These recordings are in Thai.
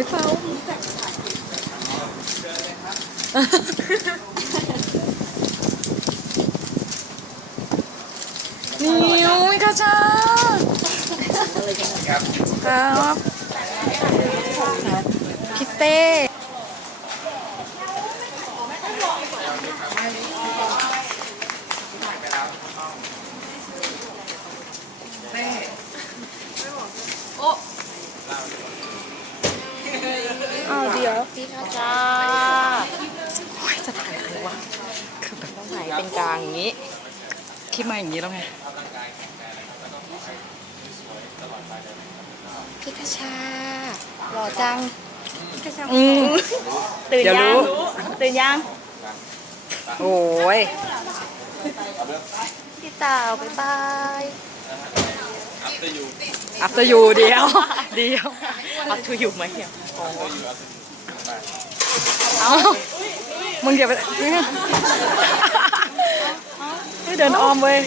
ยเศร้านิวมิคาชาครับ พี่เต้ เดี๋ยวพี่คาจ้าโอ๊ยจะถ่ายอะไรวะคือแบบต้องไหนเป็นกลางอย่างนี้คิดมาอย่างนี้แล้วไงพี่คาชาหล่อจังพี่คาชาอืมตื่นเดี๋ยวยัรู้งตื่นยังโอ้ยพี่เต่าบ๊ายบาย after you เดียว เดียวอัพทูอยู่ไหมเนี่ย เอ้ามึงอย่าไปเนี่ยให้เดินออมเว้ย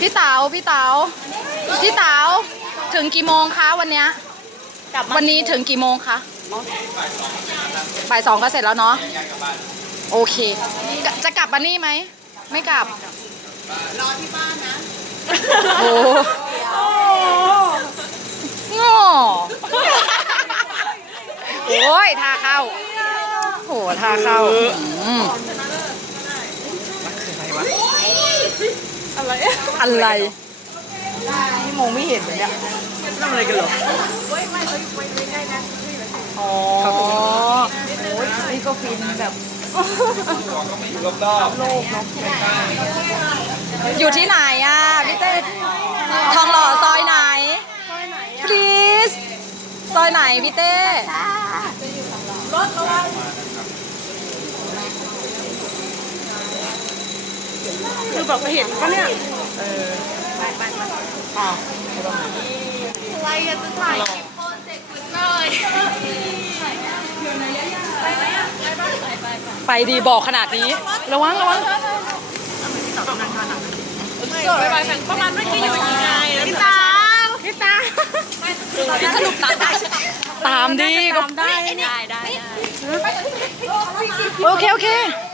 พี่เต๋าพี่เต๋าพี่เต๋าถึงกี่โมงคะวันเนี้ยกลับมาวันนี้ถึงกี่โมงคะบ่ายสองก็เสร็จแล้วเนาะโอเค จะกลับมานี่ไหม ไม่กลับ รอที่บ้านนะ โอ้โง่โอ้ยทาเข้าโหทาเข้าอืมอะไรอะไรนี่มองไม่เห็นเลยเนี่ยนั่งอะไรกันเหรออ๋อโอ้ยนี่ก็ฟินแบบ อยู่ที่ไหนอะพี่เต้ทองหล่อซอยไหน please ซอยไหนพี่เต้คือแบบเห็นปะเนี่ยอะไรอะจะถ่ายคลิปโปรเจกต์คุณเลย ไปดีบอกขนาดนี้ ระวังระวังไปไปประมาณเมื่อกี้อยู่ยังไงพี่ตาพี่ตาสรุปตามได้ใช่ไหมตามดีก็ได้ได้ได้โอเคโอเคไ